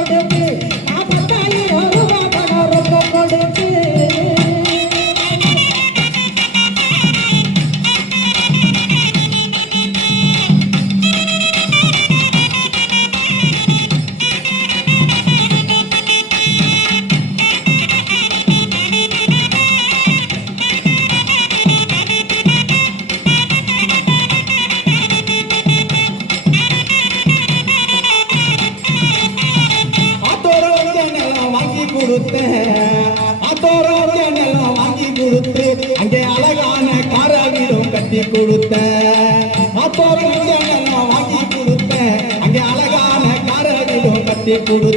கொடுத்து நான் 10,000 ரூபாய் பணம் ரொம்ப கொடுத்து ஆத்தோரம் வாங்கி கொடுத்து அங்கே அழகான காராவீடும் கட்டி கொடுத்த ஆத்தோரம் வாங்கி கொடுத்த அங்கே அழகான காராவீடும் கட்டி கொடுத்த